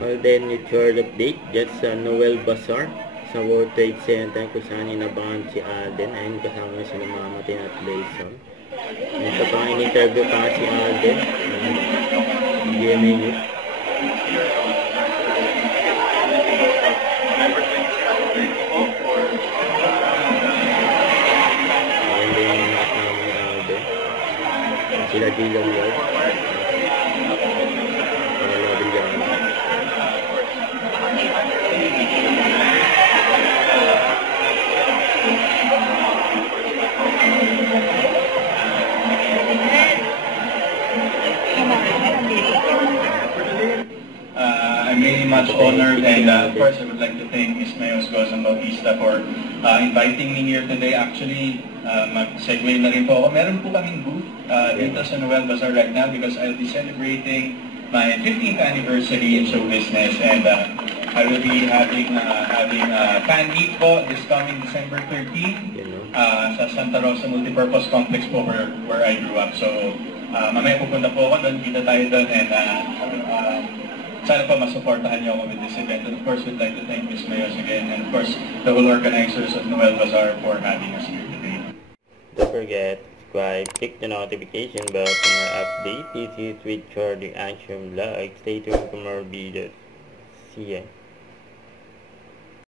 Alden with short update dyan sa Noel Bazaar sa World Trade Center kung saan inabangan si Alden. Ayun, kasama niya sila Mamatin at Layson. Ito pa nga in-interview pa nga si Alden GMA News. Ayun din yung nakasama ni Alden. Sila Dylan Lloyd. I'm really much honored, and of course I would like to thank Ms. Mayos Gozang Bautista for inviting me here today. Actually, mag-segue na rin po ako. Meron po kaming booth dito sa Noel Bazaar right now because I'll be celebrating my 15th anniversary in show business, and I will be having fan meet po this coming December 13 sa Santa Rosa Multipurpose Complex po where I grew up. So mamaya pupunta po ako doon, kita tayo doon, and sana po masuportahan niyo ako with this event. And of course, we'd like to thank Ms. Mayos again, and of course, the whole organizers of Noel Bazaar for having us here today. Don't forget, subscribe, click the notification bell for more updates. This is with Charlie Action Vlog. Stay tuned for more videos. See ya.